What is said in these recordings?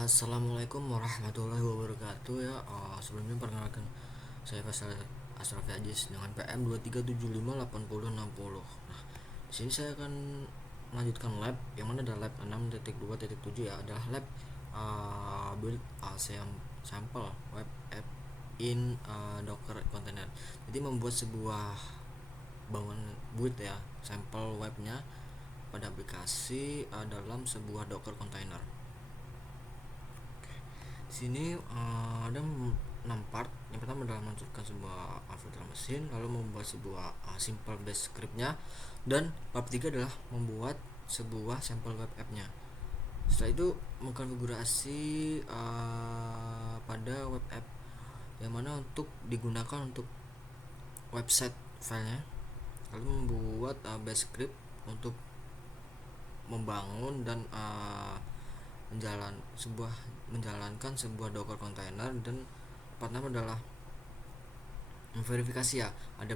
Assalamualaikum warahmatullahi wabarakatuh ya. Sebelumnya perkenalkan saya Faisal Asrafi Ajis dengan PM 237586060. Nah, di sini saya akan melanjutkan lab yang mana adalah lab 6.2.7 ya, adalah lab build sample web app in Docker container. Jadi membuat sebuah bangun build ya, sampel webnya pada aplikasi dalam sebuah Docker container. Sini ada 6 part. Yang pertama adalah meluncurkan sebuah virtual machine, lalu membuat sebuah simple base scriptnya, dan part 3 adalah membuat sebuah sampel web app-nya. Setelah itu mengkonfigurasi pada web app yang mana untuk digunakan untuk website filenya, lalu membuat base script untuk membangun dan menjalankan sebuah Docker container. Dan part 6 adalah verifikasi ya, ada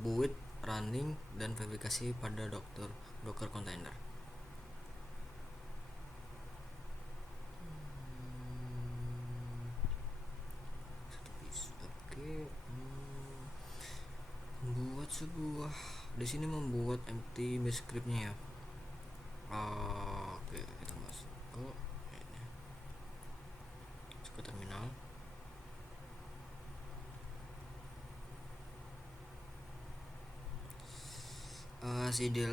build, running, dan verifikasi pada Docker container. Oke, membuat sebuah di sini membuat empty base scriptnya ya. Oke, kita masuk ke terminal. CD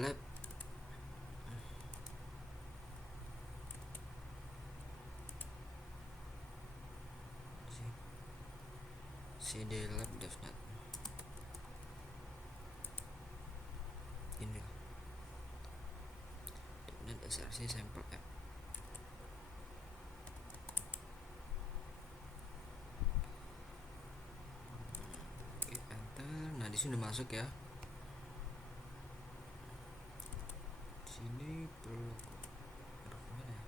lab devnet ini devnet src sample app. Oke, enter. Nah, di sini udah masuk ya. Sini perlu mana ya?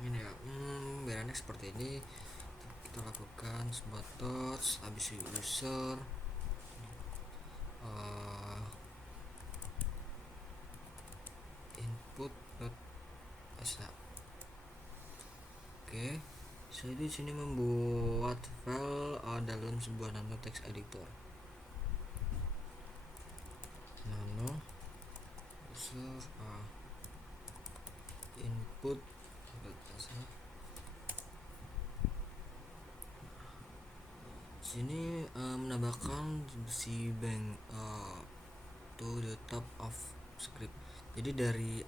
Ini ya, biar enak seperti ini. Kita lakukan sebuah touch, habis user input .sh. Oke, saya di sini membuat file dalam sebuah nano text editor. Nano user input .sh. Sini menambahkan si bank to the top of script. Jadi dari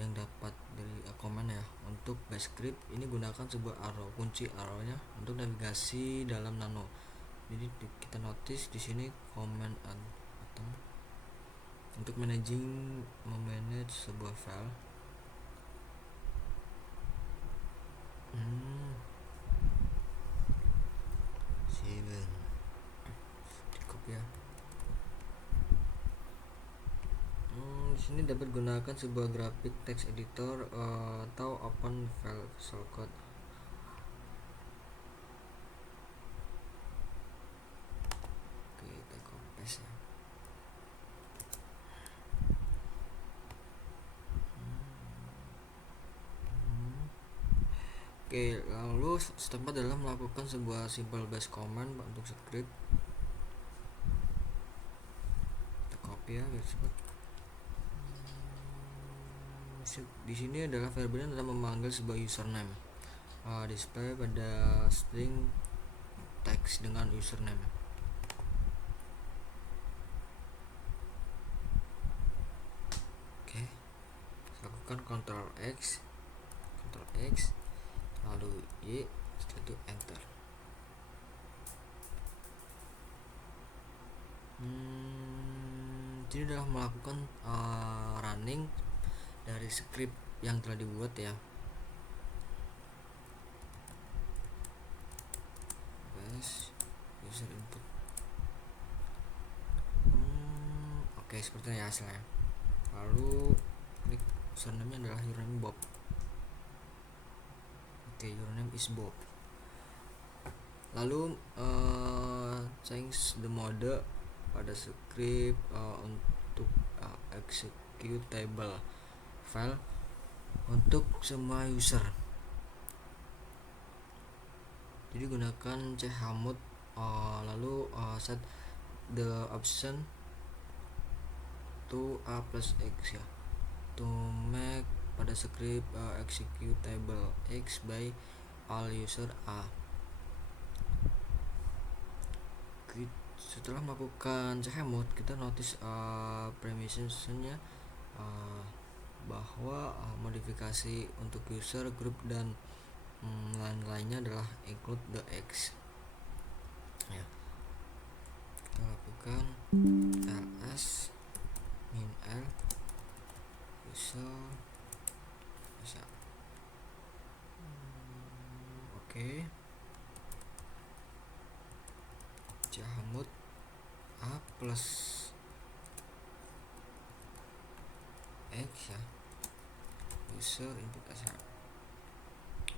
yang dapat dari komen ya, untuk base script ini gunakan sebuah arrow, kunci arrownya untuk navigasi dalam nano. Jadi kita notice di sini command atau untuk manage sebuah file. Di copy ya. Di sini dapat gunakan sebuah graphic text editor atau open file shortcut. Oke, kita copy paste ya. Oke, lalu step 4 adalah melakukan sebuah simple base command untuk script. Kita copy ya biar cepat. Di sini adalah variabelnya adalah memanggil sebuah username. Display pada string text dengan username. Oke, lakukan Ctrl X, lalu Y, setelah itu enter. Jadi adalah melakukan running dari script yang telah dibuat ya. User input Oke, sepertinya hasilnya. Lalu klik username adalah username Bob. Oke, username is Bob. Lalu change the mode pada script untuk executable file untuk semua user. Jadi gunakan chmod, lalu set the option to a plus x ya, to make pada script executable x by all user a. Setelah melakukan chmod, kita notice permissionsnya bahwa modifikasi untuk user, group dan lain-lainnya adalah include the x ya. Kita lakukan ls min l user bisa. Oke, chmod a plus x ya, user input asal.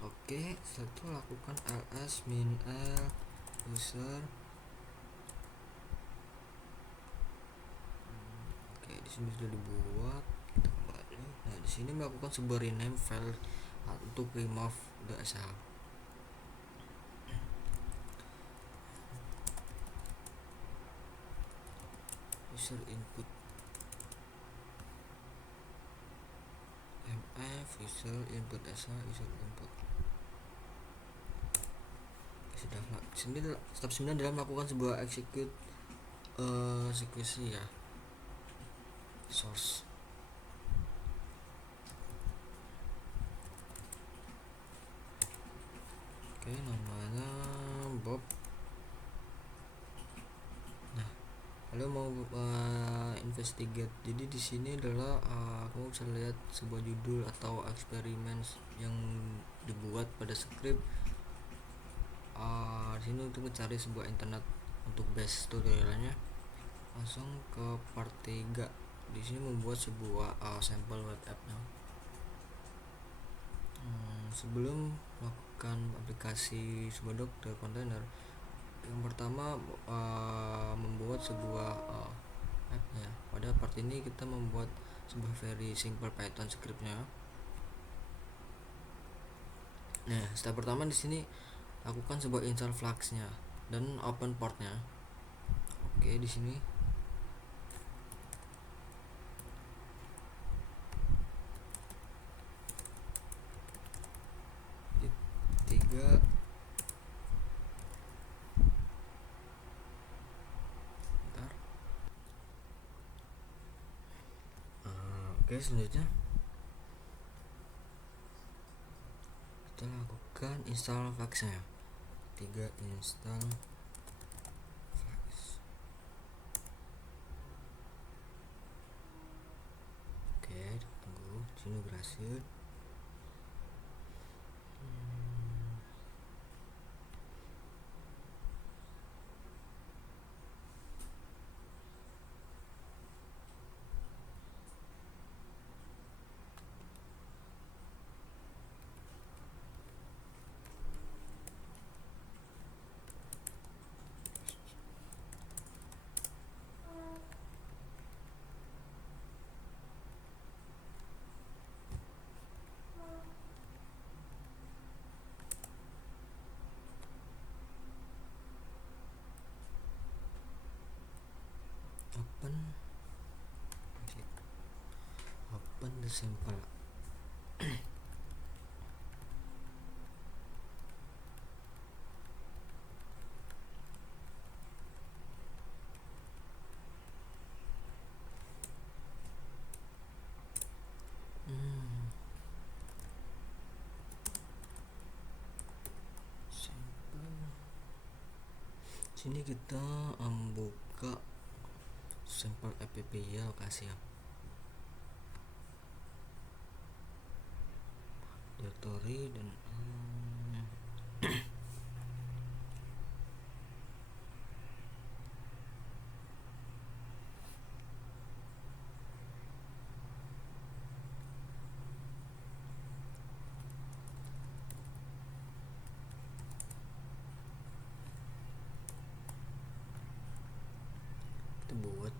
Oke, setelah itu lakukan ls min l user. Oke, di sini sudah dibuat. Kita kembali. Nah, di sini melakukan sebuah rename file untuk remove the asal. User input mf user input asal user input. Sudah. Step 9 adalah melakukan sebuah eksekusi ya, source. Oke, namanya Bob. Nah, lalu mau investigate. Jadi di sini adalah kamu bisa lihat sebuah judul atau eksperimen yang dibuat pada script. Di sini untuk mencari sebuah internet untuk base tutorialnya, langsung ke part 3. Di sini membuat sebuah sampel web app-nya. Sebelum melakukan aplikasi sebuah Docker container, yang pertama membuat sebuah app-nya. Pada part ini kita membuat sebuah very simple Python script-nya. Nah, step pertama di sini lakukan sebuah install Flux-nya dan open port-nya. Oke, di sini di 3. Bentar. Oke, selanjutnya kita lakukan install Flux-nya. 3 install Flux. Oke, tunggu, sini berhasil. Open the sample. Sini kita membuka sampel app ya, kasih ya, directory dan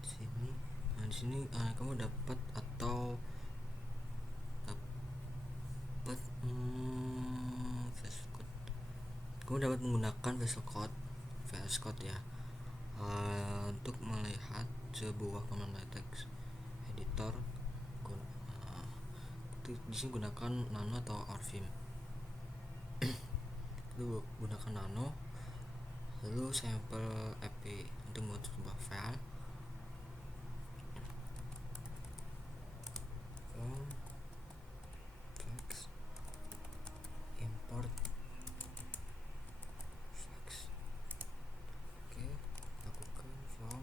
sini. Nah di sini kamu dapat atau dapat VS Code. Kamu dapat menggunakan VS Code ya, untuk melihat sebuah command line text editor. Di sini gunakan Nano atau Orvim. Lalu gunakan Nano, lalu sampel API untuk membuat sebuah file fax import fax. Oke, lakukan from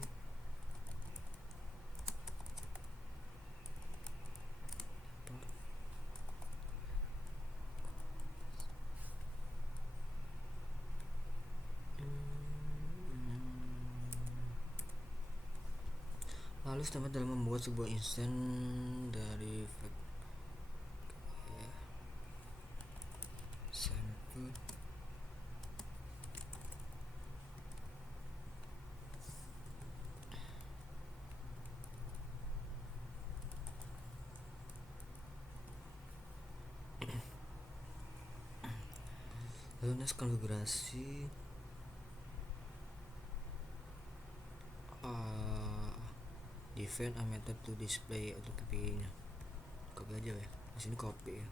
import. Lalu step dalam membuat sebuah instance dari sampel. Lalu next konfigurasi define a method to display untuk copy-nya. Copy aja ya. Di sini copy ya.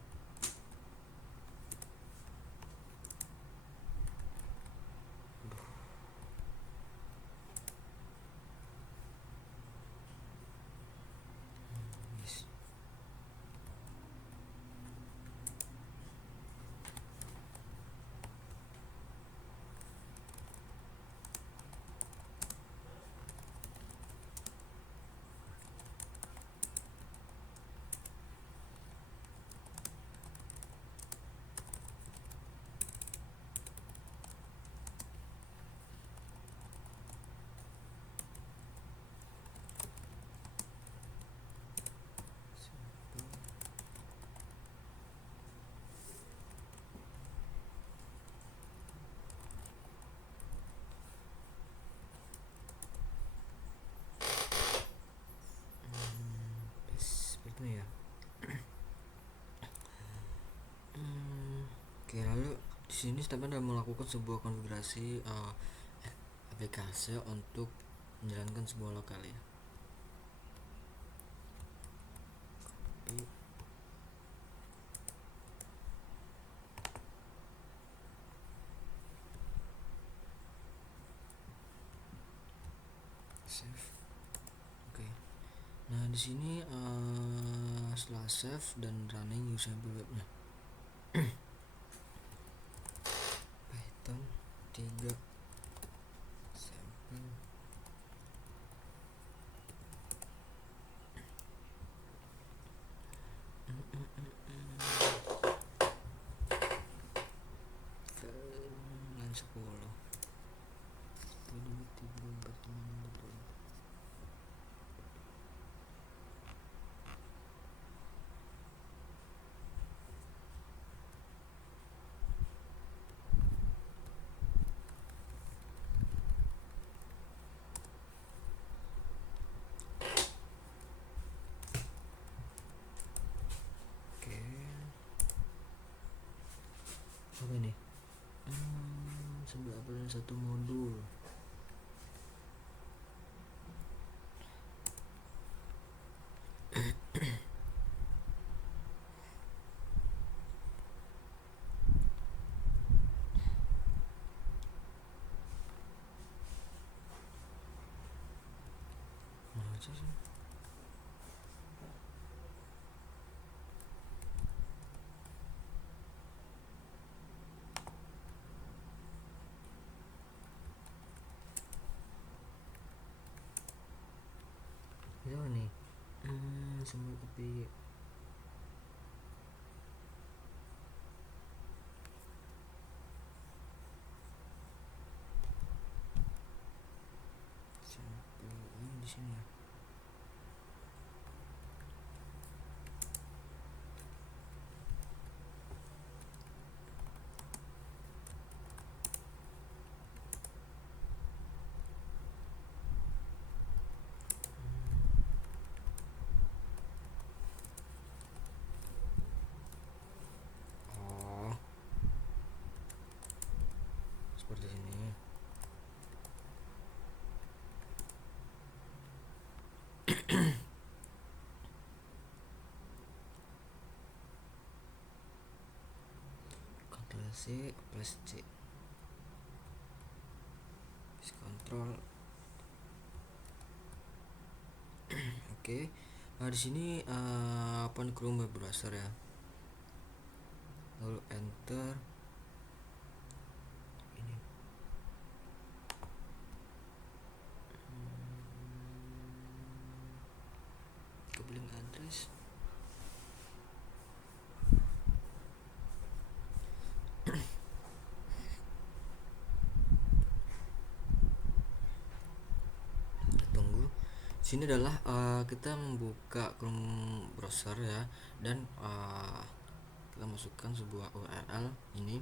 Seperti ya. Oke, lalu di sini stepnya dalam melakukan sebuah konfigurasi aplikasi untuk menjalankan sebuah lokal ya. Copy. Save. Oke. Nah, di sini setelah save dan running usable webnya. Python 3 sampel. Line 10. Ini 3 4 5 6. Apa ini? Sebelah apel satu modul. Masa sih? Ini apa nih? Semua kopi. Sampel di sini ya. C plus C kontrol. Oke. Nah di sini open Chrome web browser ya, lalu enter ini. Link address. Tunggu. Sini adalah kita membuka Chrome browser ya, dan kita masukkan sebuah URL ini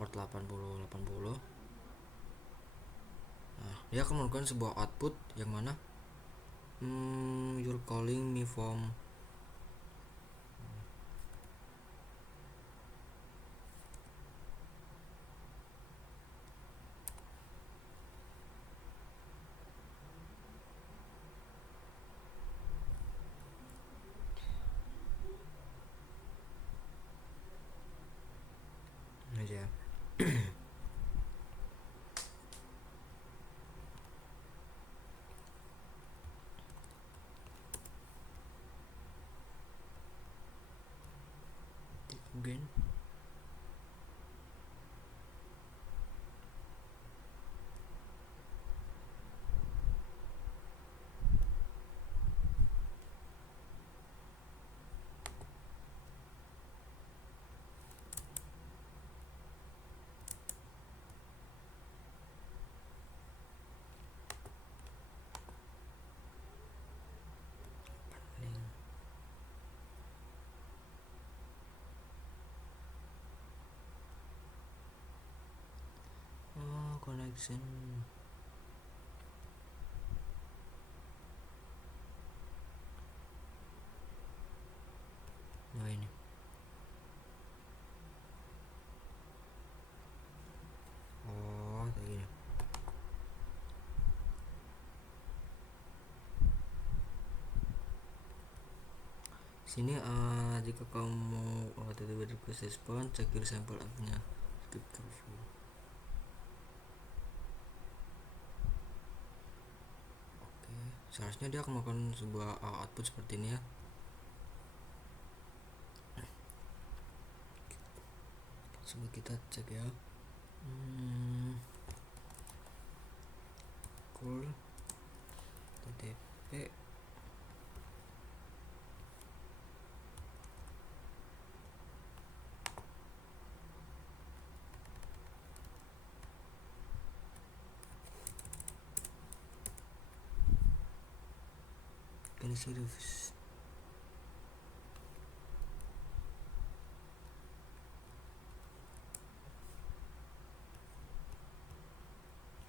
port 8080. Nah, dia akan melakukan sebuah output yang mana you're calling me from aja. Again. Connection. Nah ini. Oh, kayak gini. Sini jika kamu tidak request respon, cek your sampel app-nya. Skip review. Oke, seharusnya dia akan melakukan sebuah output seperti ini ya. Coba kita cek ya. Cool TTP ini serius.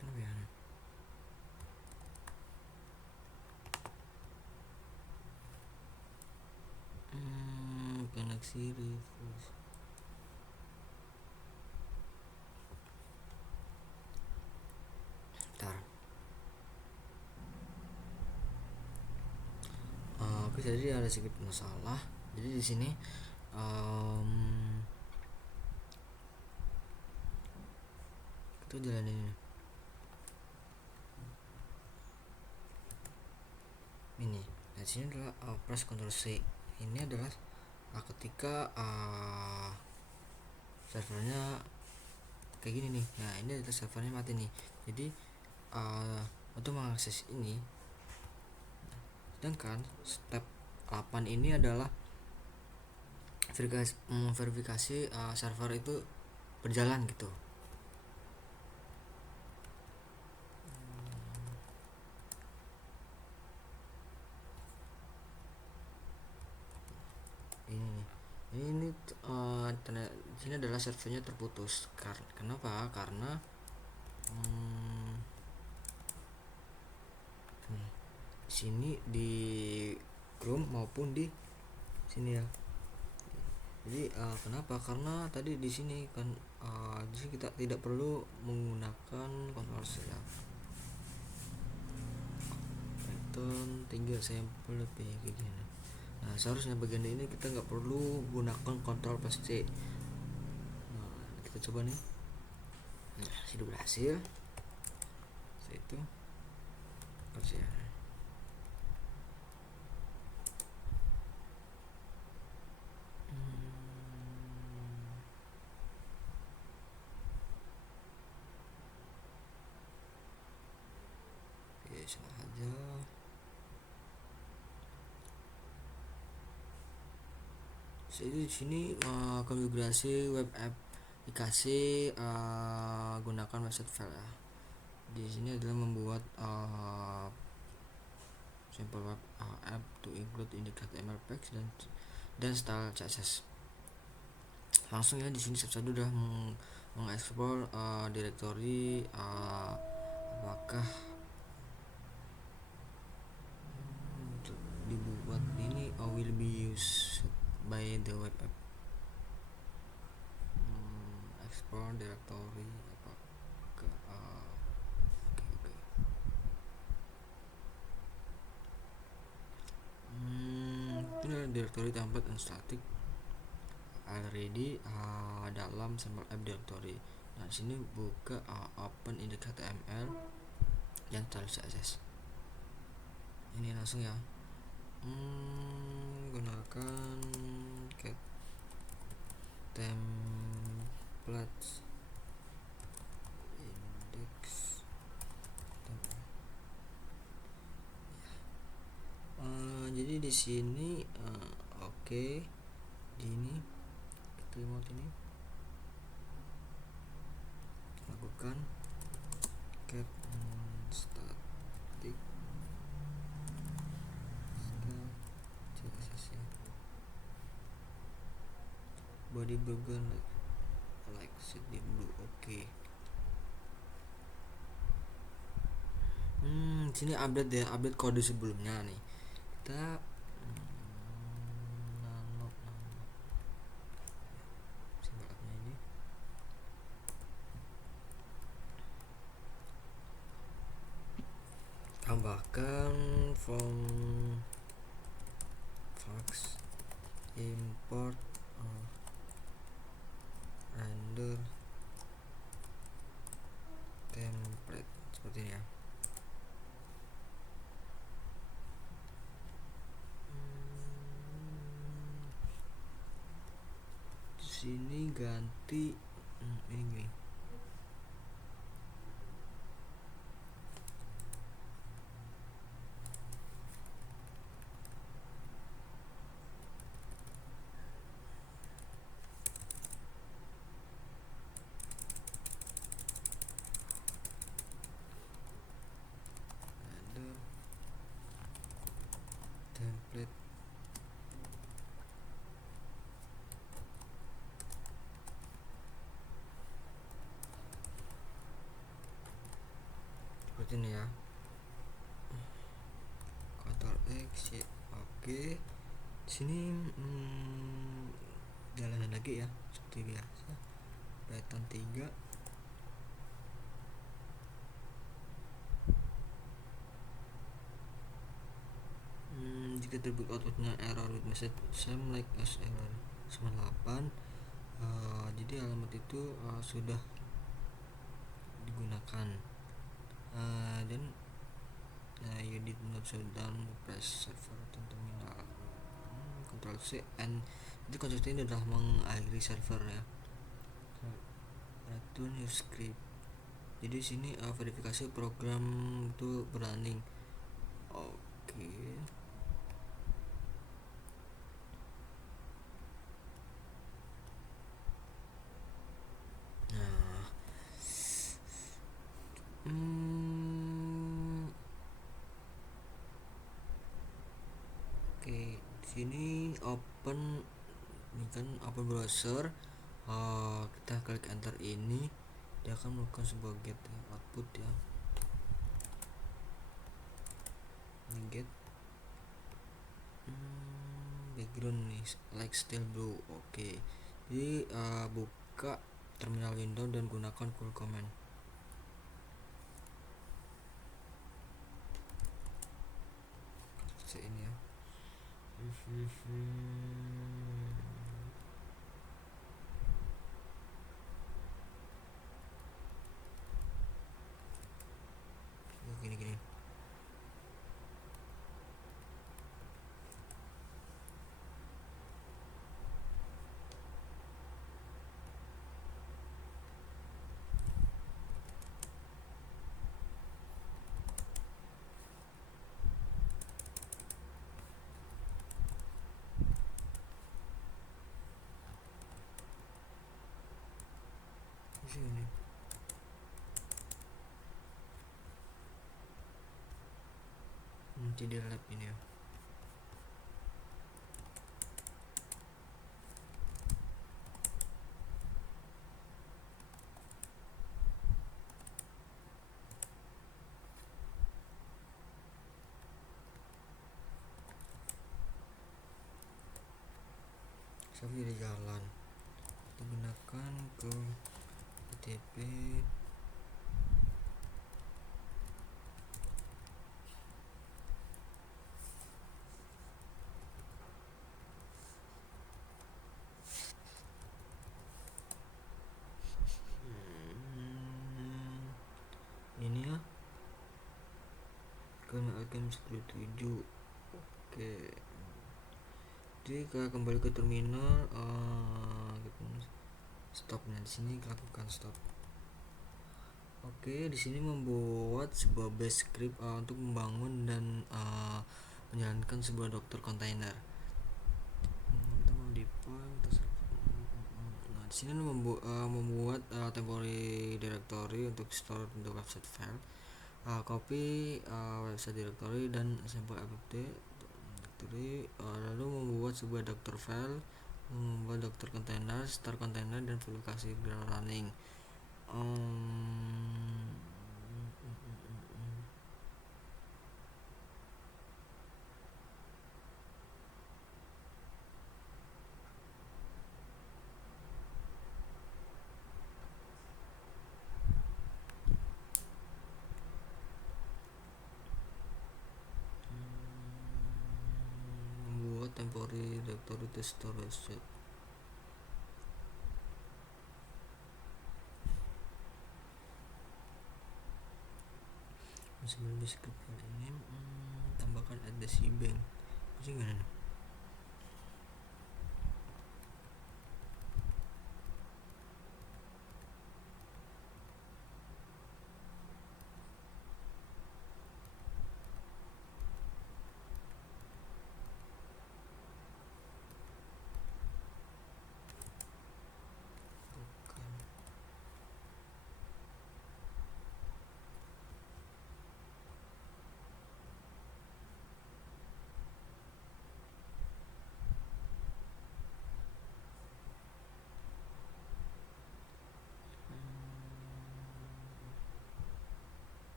Kenapa ya? Koneksi refresh. Ntar. Oke, jadi ada sedikit masalah. Jadi di sini kita jalanin ini. Nah, di sini adalah press Ctrl C. Ini adalah ketika servernya kayak gini nih. Nah, ini adalah servernya mati nih. Jadi untuk mengakses ini, sedangkan step 8 ini adalah verifikasi server itu berjalan gitu. Ini di sini adalah servernya terputus. Kenapa? Karena di sini di Chrome maupun di sini ya. Jadi kenapa? Karena tadi di sini kan jadi kita tidak perlu menggunakan Ctrl C ya. Python tinggal sampel kayak gini. Nah, seharusnya bagian ini kita nggak perlu gunakan Ctrl plus C. Nah, kita coba nih. Nah, sudah berhasil. Setelah itu kasih ya. Oke, salah aja. Jadi di sini konfigurasi web app dikasih gunakan website file ya. Di sini adalah membuat simple web app to include unique HTML page dan style CSS. Langsung ya, di sini step 1 udah mengekspor directory apakah untuk dibuat ini will be used by the web app. Export directory apakah oke. Ini directory template and static already dalam sampel app directory. Nah, sini buka open index HTML yang style CSS. Ini langsung ya. Gunakan get templates index jadi di sini oke. Di ini kita remote ini lakukan get static style CSS ya. Body background like set di blue. Oke. Sini update ya, update kode sebelumnya nih. Kita nano simbolnya ini. Tambahkan from fax import render template seperti ini ya. Sini ganti ini render template. Seperti ini ya. Ctrl X ya. Oke. Sini jalanin lagi ya seperti biasa. Python 3 jika terbit outputnya error with message same like as error 98. Jadi alamat itu sudah digunakan dan you did not shut down the press server atau terminal. Ctrl C and jadi konsep ini adalah mengakhiri server ya. Return your script. Jadi sini verifikasi program itu running. Oke. Nah, oke, sini open ini kan open browser. Kita klik enter ini, dia akan melakukan sebuah get output ya. Ini get background nih like still blue. Oke. Jadi buka terminal window dan gunakan cool command. Ini ya. sini. Nanti di lab ini ya. Sambil di jalan digunakan ke ITP. Ini ya karena akan 10.7. Oke, jadi kembali ke terminal. Stopnya di sini lakukan stop. Oke, di sini membuat sebuah base script untuk membangun dan menjalankan sebuah dokter kontainer. Kita modify nah, di sini membuat temporary directory untuk store the website file, copy website directory dan sampel apt directory, lalu membuat sebuah dokter file, membuat dokter container, start container dan verifikasi running. Membuat temporary directory to store website. Sebelum script ini tambahkan ada si bank. Jadi gimana?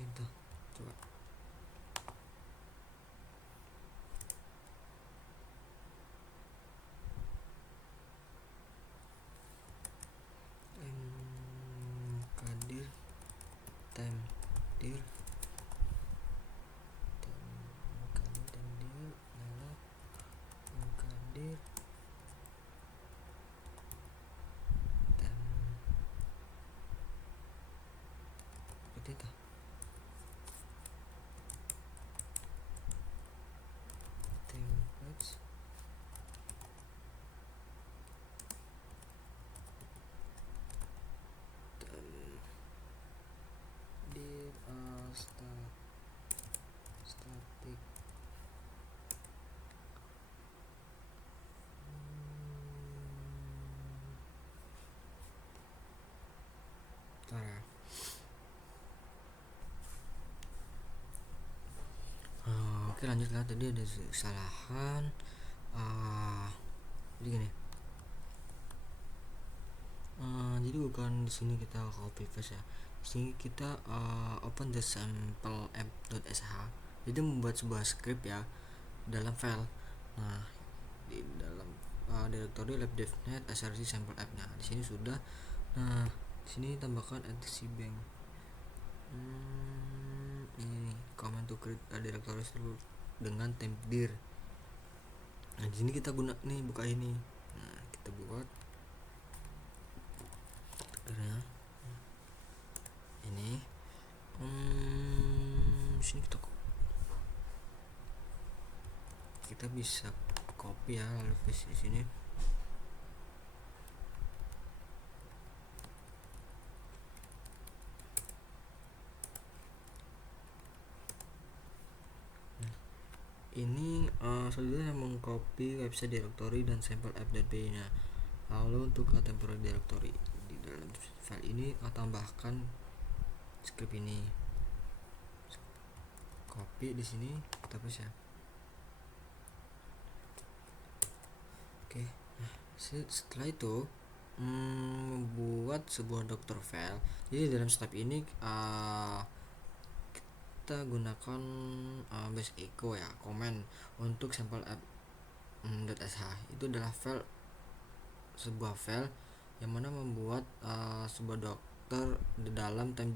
Itu coba. Kadir temdir lalu kadir tem seperti itu. Templates dir static Oke, lanjutlah. Tadi ada kesalahan. Jadi gini. Jadi bukan di sini kita copy paste ya. Di sini kita open the sample app.sh. Jadi membuat sebuah script ya dalam file. Nah, di dalam directory lab.devnet src sample app. Nah, di sini sudah. Nah, di sini tambahkan @cbank. Ini command to create a directory dengan temp.dir. Nah, di sini kita guna nih, buka ini. Nah, kita buat ya. Ini sini kita bisa copy ya, lalu paste di sini. Ini selanjutnya mengcopy website directory dan sampel app.py nya. Lalu untuk temporary directory, di dalam file ini tambahkan script ini, copy di sini kita paste ya. Oke, nah, setelah itu membuat sebuah doctor file. Jadi dalam step ini kita gunakan base echo ya, comment untuk sampel app.sh. Itu adalah sebuah file yang mana membuat sebuah dokter di dalam time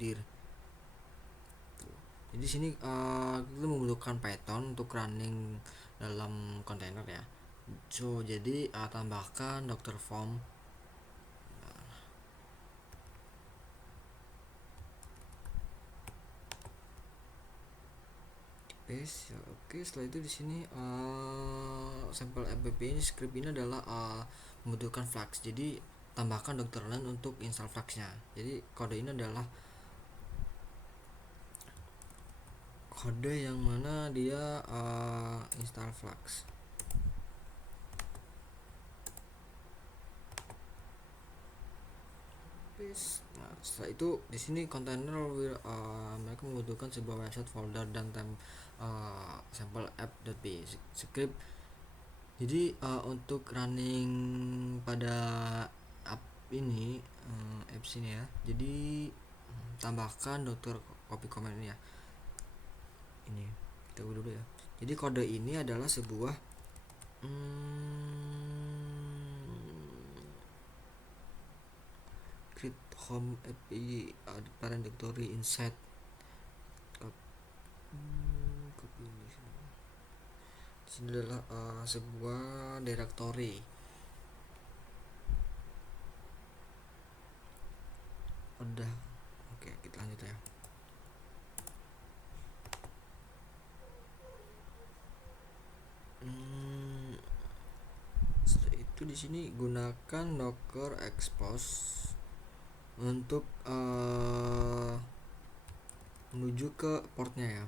Jadi sini kita membutuhkan Python untuk running dalam kontainer ya. Jadi tambahkan dokter form. Paste ya. Oke, setelah itu di sini sampel app ini script ini adalah membutuhkan Flux. Jadi tambahkan dokter line untuk install Flux-nya. Jadi kode ini adalah kode yang mana dia install Flux. Nah, setelah itu di sini kontainer mereka membutuhkan sebuah website folder dan sampel app.py script. Jadi untuk running pada app ini apps ini ya. Jadi tambahkan dokter copy comment ini ya. Ini kita dulu ya. Jadi kode ini adalah sebuah create home API parent directory inside ini adalah sebuah directory. Udah, oke kita lanjut ya. Setelah itu di sini gunakan docker expose untuk menuju ke portnya ya.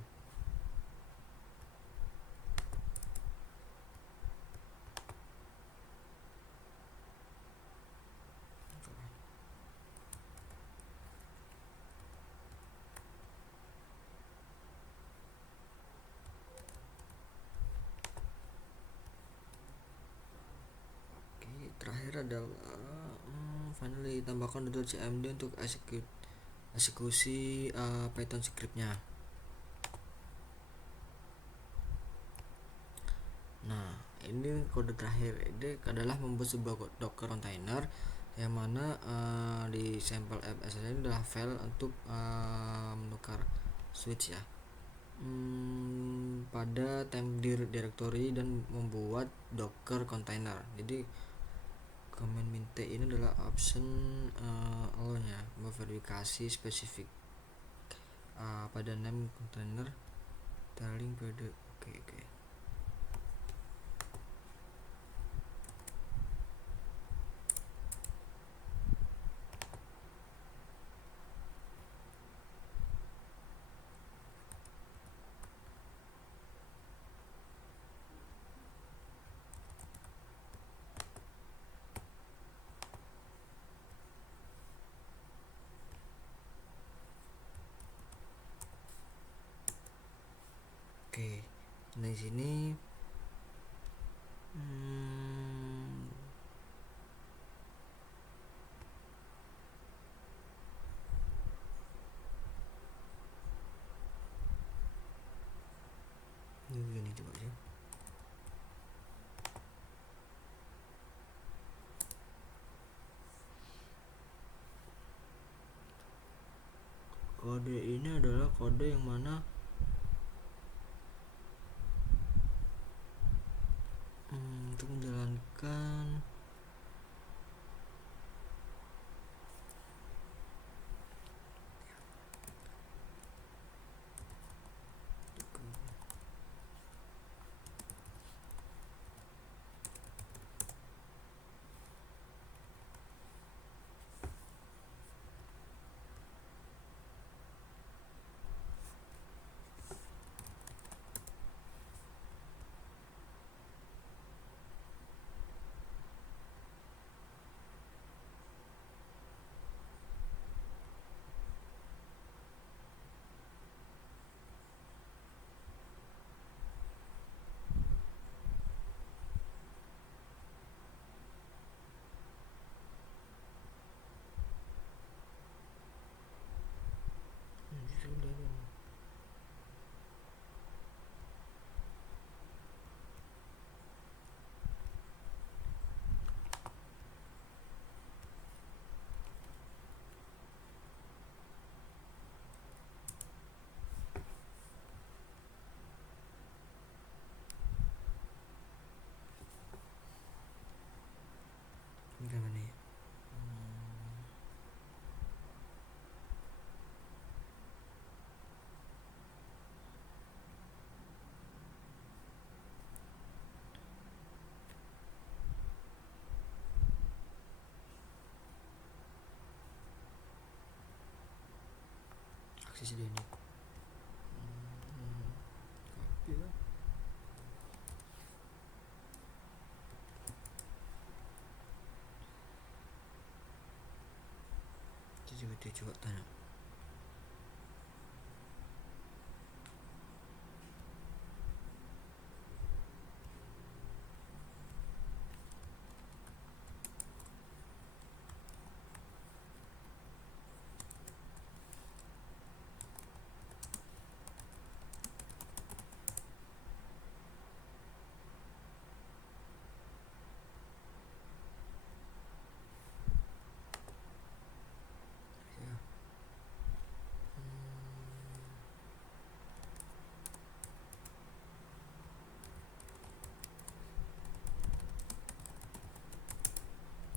Terakhir adalah finally tambahkan .cmd untuk eksekusi Python scriptnya. Nah, ini kode terakhir ini adalah membuat sebuah docker container yang mana di sampel app ini adalah file untuk menukar switch ya pada time directory dan membuat docker container. Jadi command min t ini adalah option all nya memverifikasi spesifik pada name container telling pada oke. Oke, nah di sini ini coba aja. Kode ini adalah kode yang mana sudah ini. Copy lah. Coba tanya. Ya.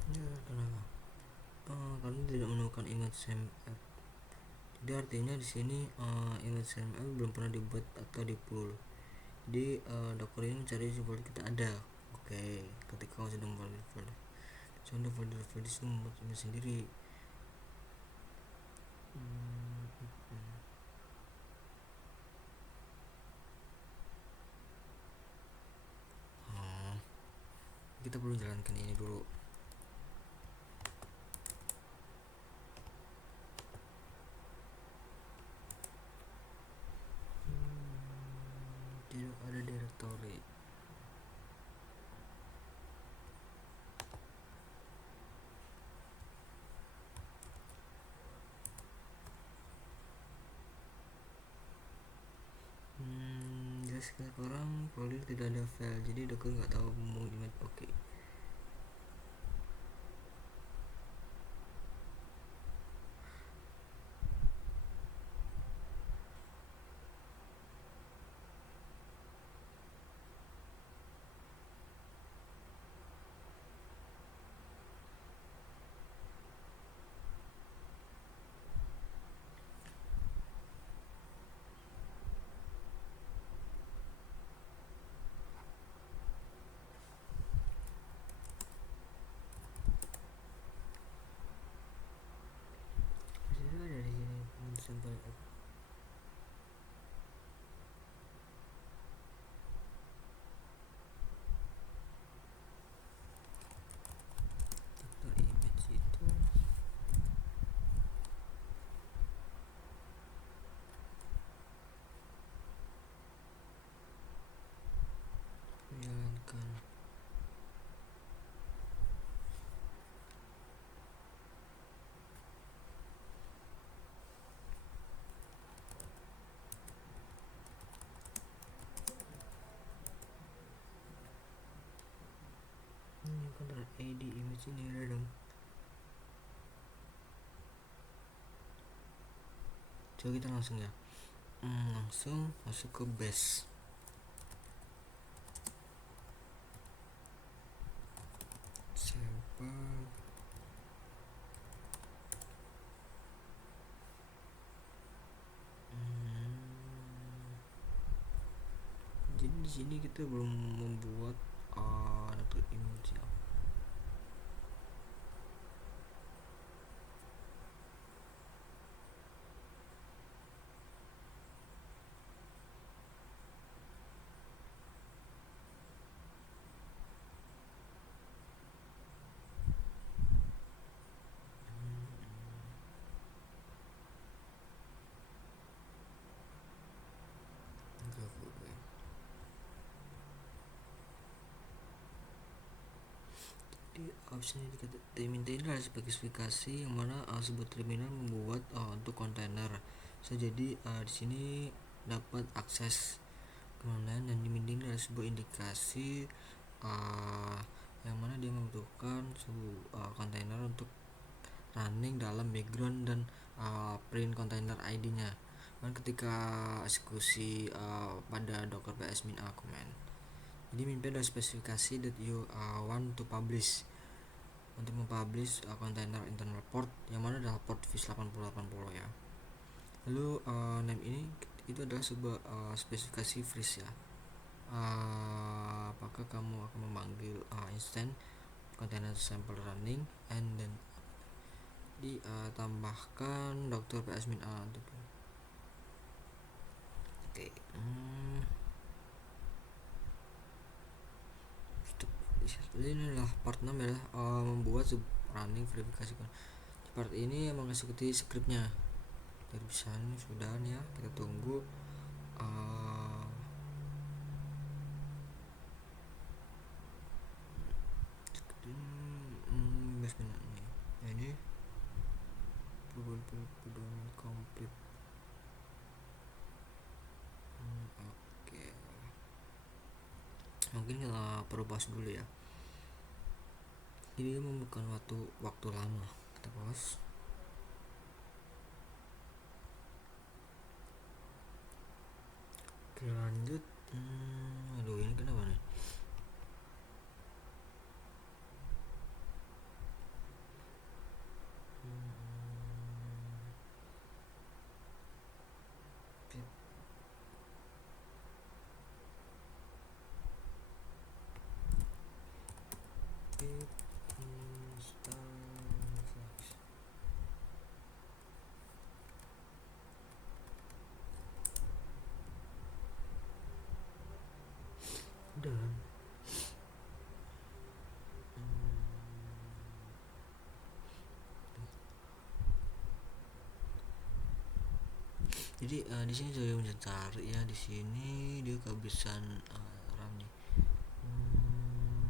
Ya, kenapa? Kalian tidak menemukan image same app. Jadi artinya di sini image same app belum pernah dibuat atau di pull. Jadi Docker ini mencari folder kita ada. Oke, ketika kamu sedang folder contoh folder itu membuat image sendiri. Kita perlu jalankan ini dulu. Tidak ada directory. Jadi sekarang folder tidak ada file, jadi Docker nggak tahu mau image. Oke. Masih ada di sini sampel app. Vector image itu menjalankan. Control ID image ini ada dong. Coba kita langsung ya. Langsung masuk ke base. Sampel. Jadi di sini kita belum membuat untuk image ya. Di option ini diminta ini adalah spesifikasi yang mana sebuah terminal membuat untuk kontainer. Jadi di sini dapat akses kemudian dan diminta ini adalah sebuah indikasi yang mana dia membutuhkan sebuah kontainer untuk running dalam background dan print container ID-nya. Dan ketika eksekusi pada docker ps-a command, jadi minta ada spesifikasi that you want to publish untuk mempublish container internal port yang mana adalah port vis 8080 ya. Lalu name ini itu adalah sebuah spesifikasi freeze ya. Apakah kamu akan memanggil instant container sample running and then ditambahkan dokter ps-a untuk Oke. Ini adalah part 6 ya, membuat sub running verifikasi. Part ini emang mengikuti skripnya. Dari bisa ini sudah nih ya, kita tunggu. Ini complete. Oke. Mungkin kita perlu pause dulu ya. Ini membutuhkan waktu lama. Kita pause. Oke, lanjut. Aduh, ini kenapa nih? Dan jadi di sini saya mencari ya, di sini dia kehabisan RAM nih.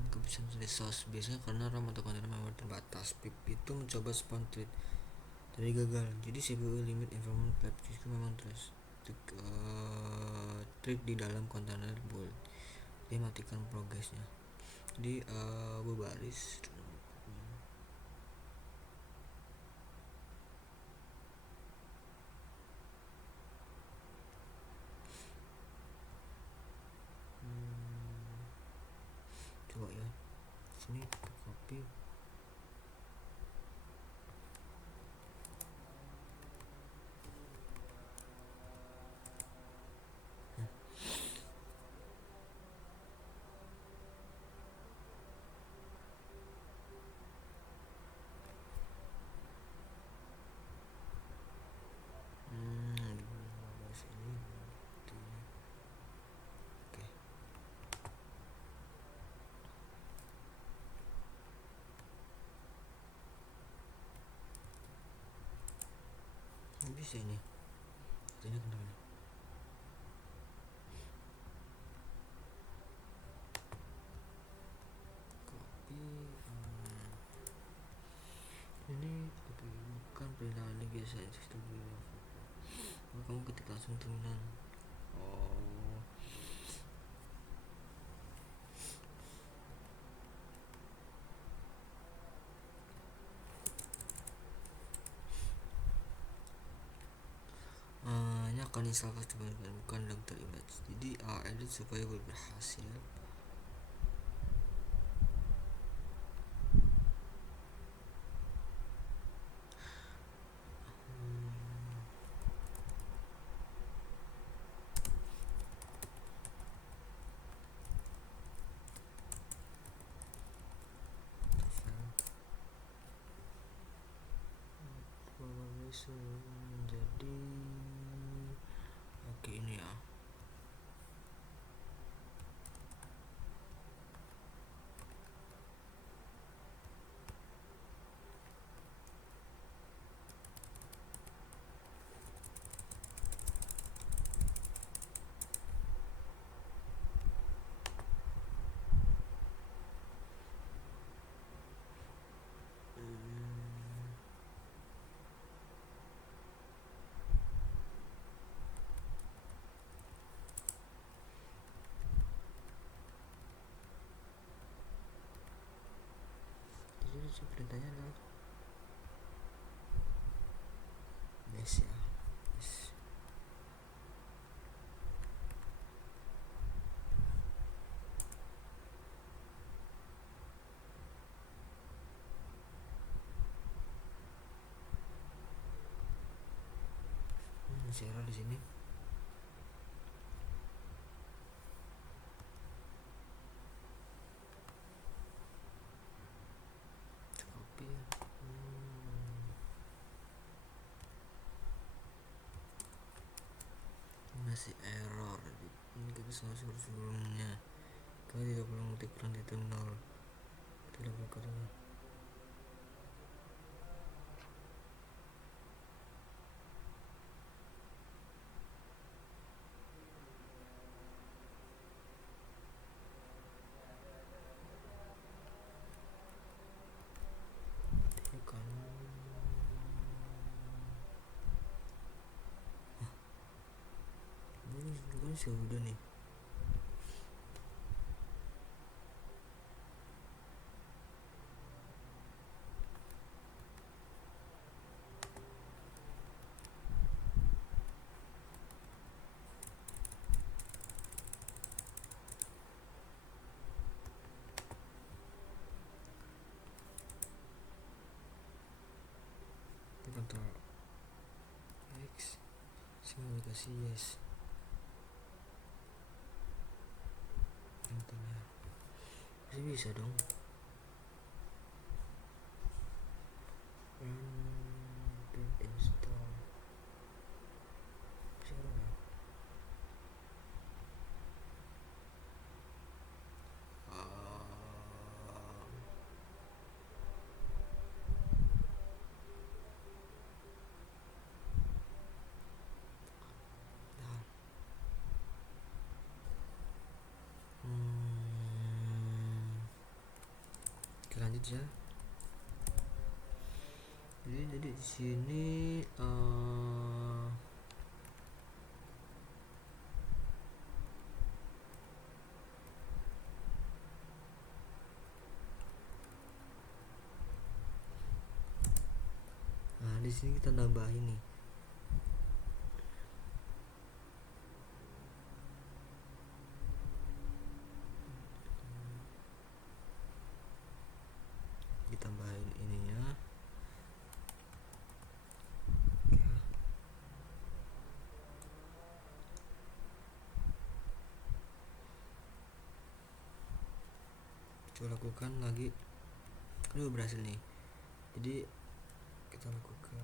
Kehabisan resource biasanya karena RAM atau kontainer memori terbatas. Pip itu mencoba spawn thread tapi gagal. Jadi CPU limit environment flap itu memang terus thread di dalam kontainer boot. Dia matikan progresnya. Jadi berbaris. Coba ya, sini kita copy. Bisa ini kenapa nih? Copy. Ini bukan perintah lagi saya sistem dulu. Kamu ketik langsung terminal. Ini akan install bukan dokter image. Jadi edit supaya berhasil. Jadi oke, ini ya. Jadi perintahnya adalah yes ya. Yes. Masih error di sini. Copy. Masih error. sebelumnya. Kau tidak perlu mengetik peran di terminal. Tidak berkata. Ini sudah nih. Kontrol X, saya kasih yes. Enter ya. Masih bisa dong. Install. Siapa ya? Lanjut ya. Jadi di sini nah di sini kita nambahin nih. Ditambahin ininya. Coba lakukan lagi. Aduh, berhasil nih. Jadi kita lakukan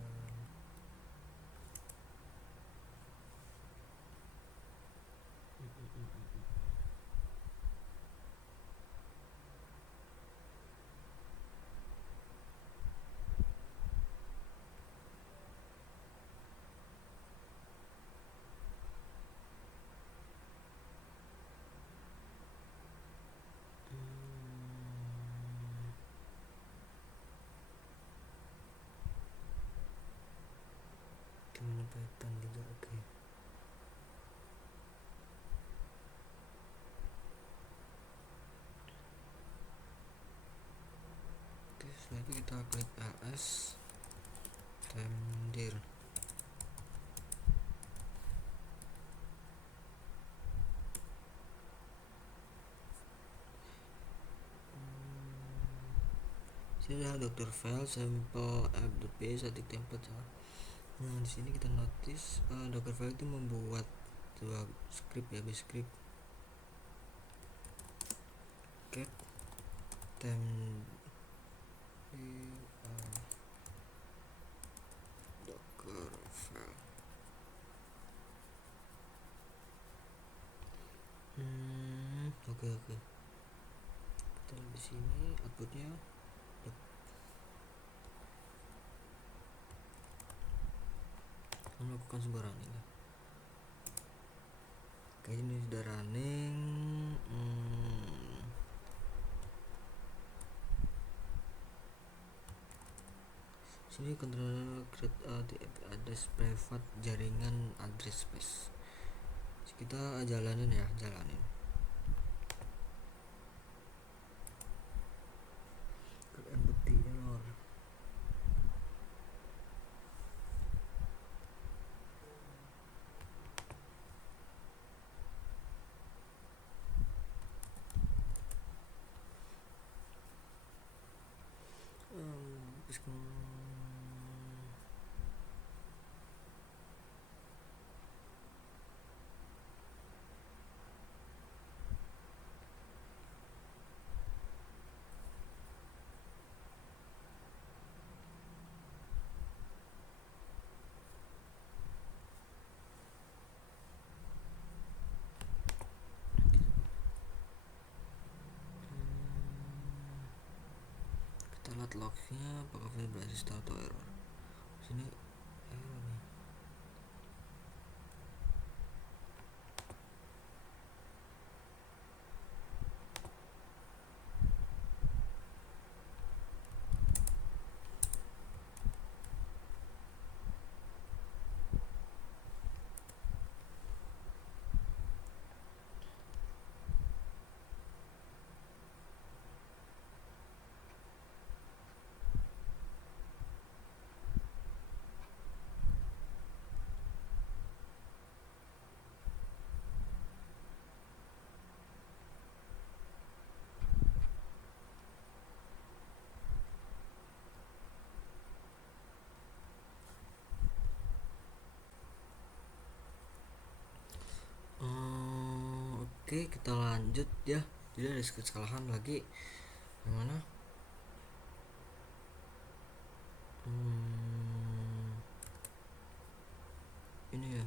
penempatan juga. Oke. Setelah itu kita klik ls tendir. Sini ada dokter file sampel app.py static template ya. Nah di sini kita notice dokter file itu membuat sebuah script ya, base script. Cat docker file. Oke. Kita lihat di sini outputnya. Melakukan sebuah running. Kayak ini sudah running. Sini controller create address private jaringan address space. Kita jalanin. Bukti error. lognya apakah file berhasil start atau error. Sini error nih. Oke, kita lanjut ya. Jadi ada kesalahan lagi. Yang mana? Ini ya.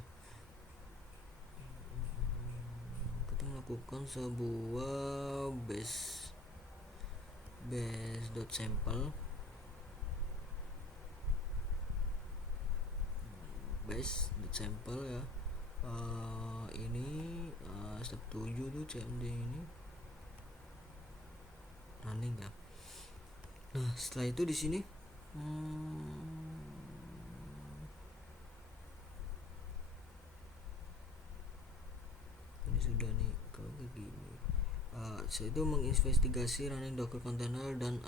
Kita melakukan sebuah base.sample ya. Ini step 7 tuh CMD ini running ya. Nah, setelah itu di sini ini sudah nih kalau kayak gini. Setelah itu menginvestigasi running Docker container dan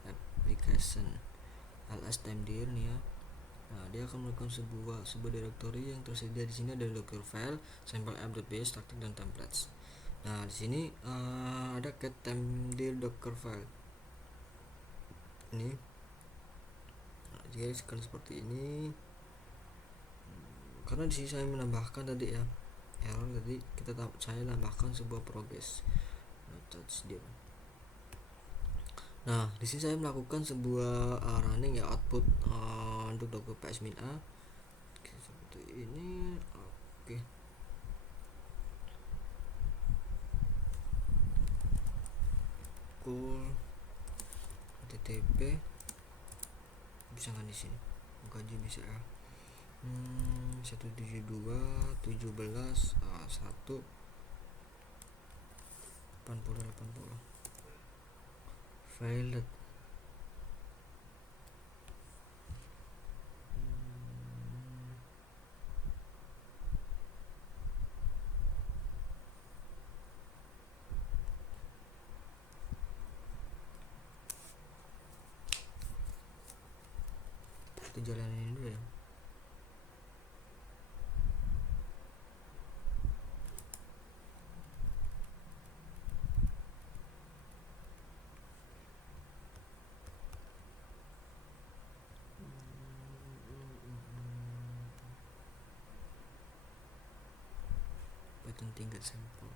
application ls timedir nih ya. Nah, dia akan melakukan sebuah directory yang tersedia di sini, ada docker file, sample app.ps, static dan templates. Nah, di sini ada cat timedir docker file. Ini. Nah, jadi seperti ini. Karena di sini saya menambahkan tadi ya error tadi, saya tambahkan sebuah progress. Nah, di sini saya melakukan sebuah running ya output untuk docker ps-min a. Oke, seperti ini. Oke. Cool. http bisa kan di sini? Bukan aja bisa ya. 172.17.1.80.80 failed. Kita jalanin dulu ya. Python tingkat sampel.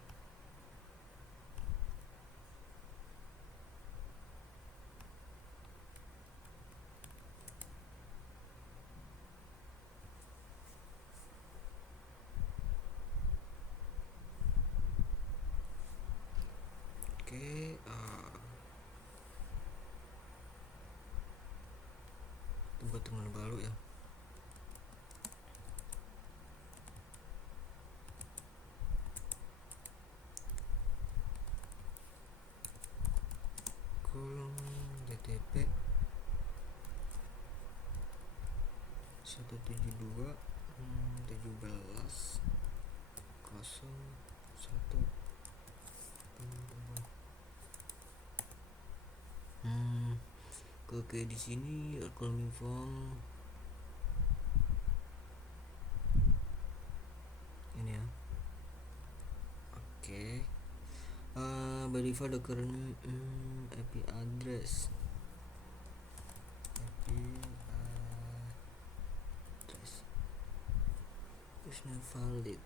Oke, buat teman baru ya. http 172 17 01 Oke, di sini calling form ini ya. Oke. Verify the current IP address. Is not valid.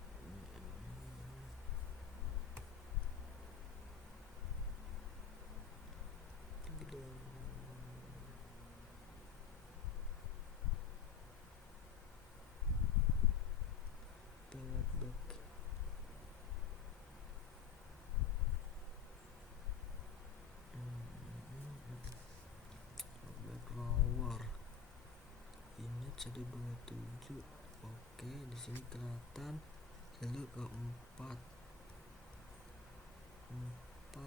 7. Oke, di sini kelihatan sel keempat 4.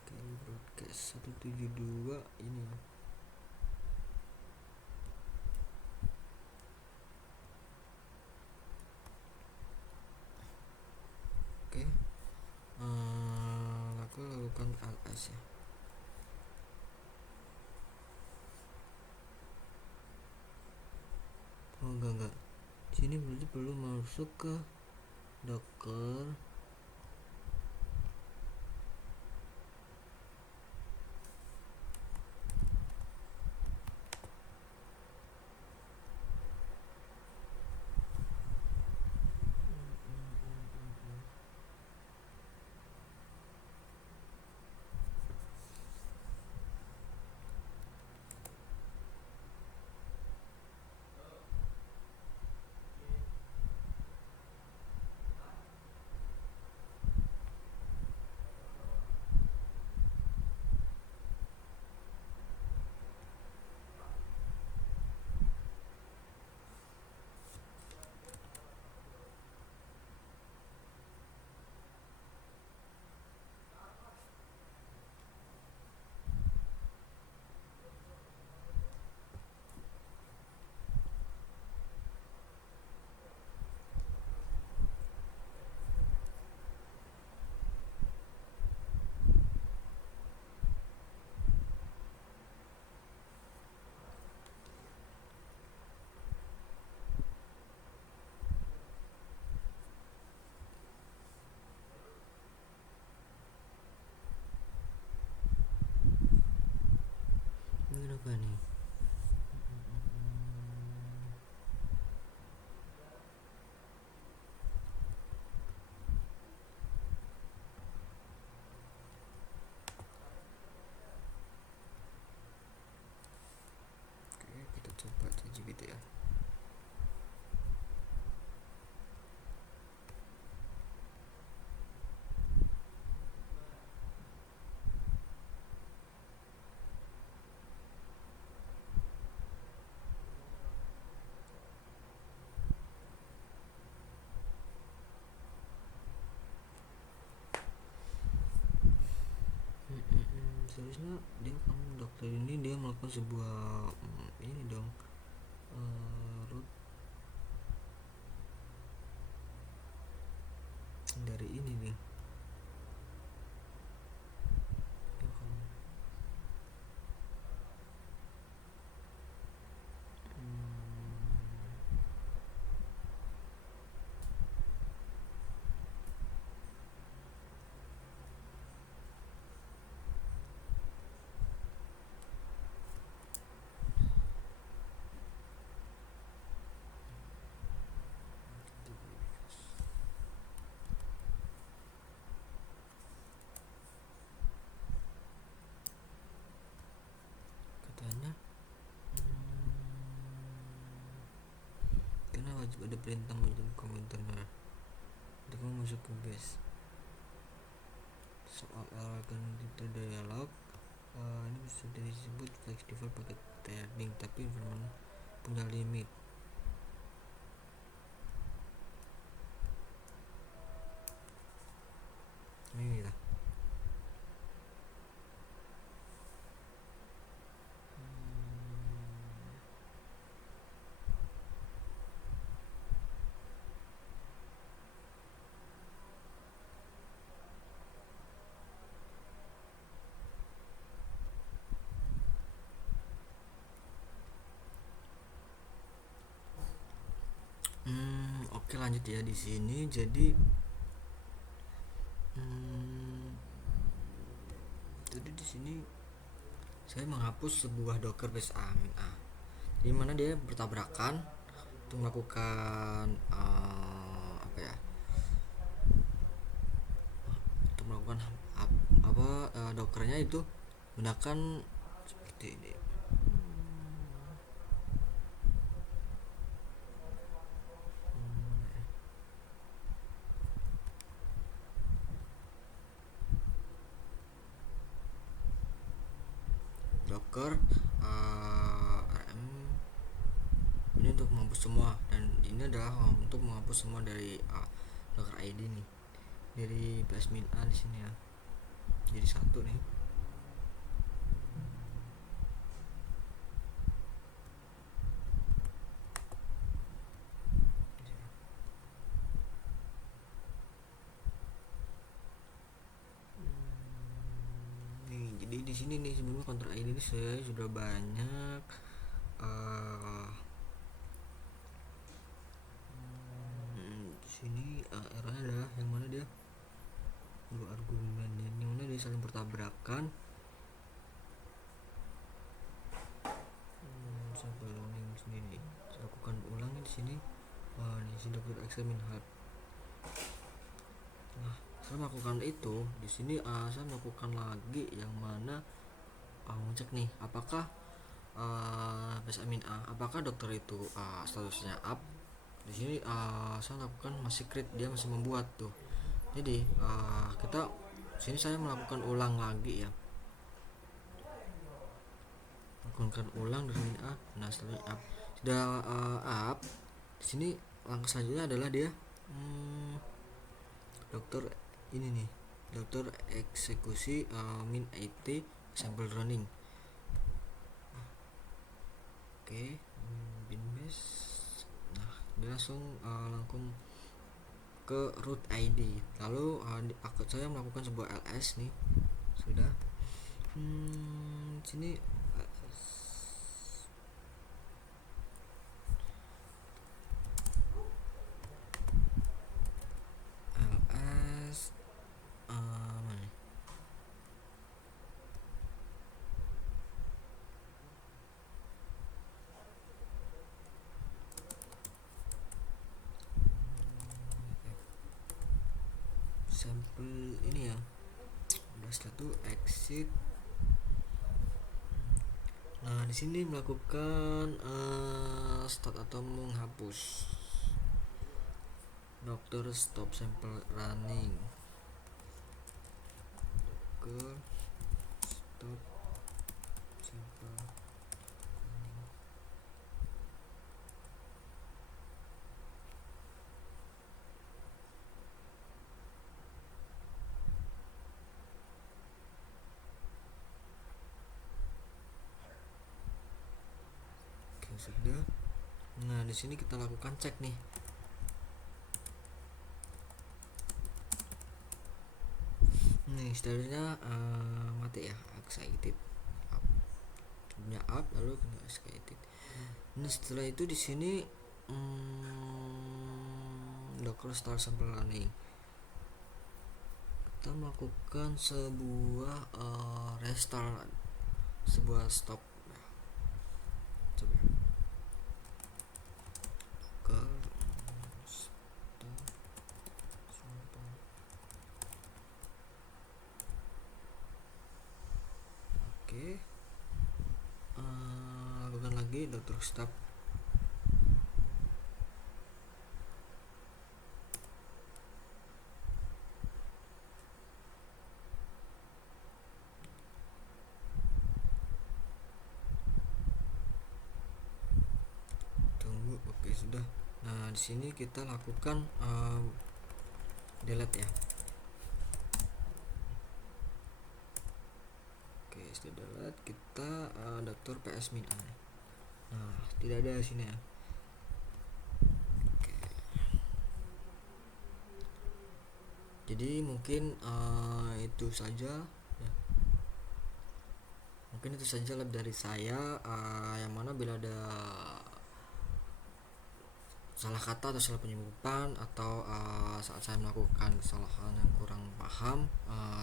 Oke, broadcast 172 ini. Oke, aku lakukan LS ya. Oh enggak, sini berarti perlu masuk ke Docker. Ini kenapa nih? Oke, kita coba ChatGPT ya. Seharusnya dia dokter ini dia melakukan sebuah ini dong, root dari ini nih. Dia kan, katanya karena wajib ada perintah menjadi komentarnya. Jadi kamu masuk ke base soal akan itu dialog. Ini bisa disebut flexible packet threading, tapi memang punya limit. Ini lah. Oke, lanjut ya di sini. Jadi jadi di sini saya menghapus sebuah Docker base admin di mana dia bertabrakan untuk melakukan apa ya? Untuk melakukan Dockernya itu menggunakan seperti ini. Docker rm untuk menghapus semua, dan ini adalah untuk menghapus semua dari Docker ID nih, dari PS-min A di sini ya, jadi satu nih. Nih, jadi di sini nih sebenarnya counter ID ini saya sudah banyak di sini errornya adalah yang mana dia dua argumen, yang mana dia saling bertabrakan. Saya ulangi sendiri, saya lakukan ulang di sini. Di sini Dr. examine hard. Nah, saya melakukan itu di sini. Saya melakukan lagi yang mana ngecek nih apakah apakah dokter itu statusnya up. Di sini saya lakukan masih crit, dia masih membuat tuh. Jadi kita sini saya melakukan ulang lagi ya, lakukan ulang dari A. Nah, setelah up sudah up, di sini langkah selanjutnya adalah dia dokter ini nih, dokter eksekusi min 80 sample running. Oke, bin base. Nah, dia langsung ke root ID. Lalu saya melakukan sebuah ls nih, sudah. Sini ls mana? Sampel ini ya. Udah, setelah itu exit. Nah, di sini melakukan start atau menghapus. Dokter stop sample running. Dokter stop sample running. Oke, sudah. Nah, di sini kita lakukan cek nih. Nih, statusnya mati ya, excited up. Punya up lalu kena excited. Nah, setelah itu di sini Docker start sample running. Kita melakukan sebuah restart, sebuah stop. Coba. Oke, lakukan lagi dokter stop. Tunggu. Oke, sudah. Nah, di sini kita lakukan delete ya. Oke, sudah delete. Kita dokter PS-min A. Nah, tidak ada di sini ya. Oke. Jadi mungkin itu saja ya. Mungkin itu saja lab dari saya, yang mana bila ada salah kata atau salah penyebutan atau saat saya melakukan kesalahan yang kurang paham,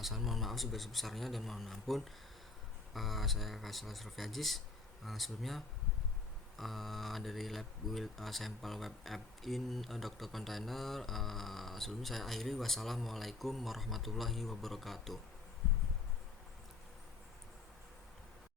saya mohon maaf sebesar-besarnya dan mohon ampun. Saya Faisal Asrofi Aziz. Sebelumnya dari lab build sampel web app in Docker Container. Sebelumnya saya akhiri. Wassalamualaikum warahmatullahi wabarakatuh.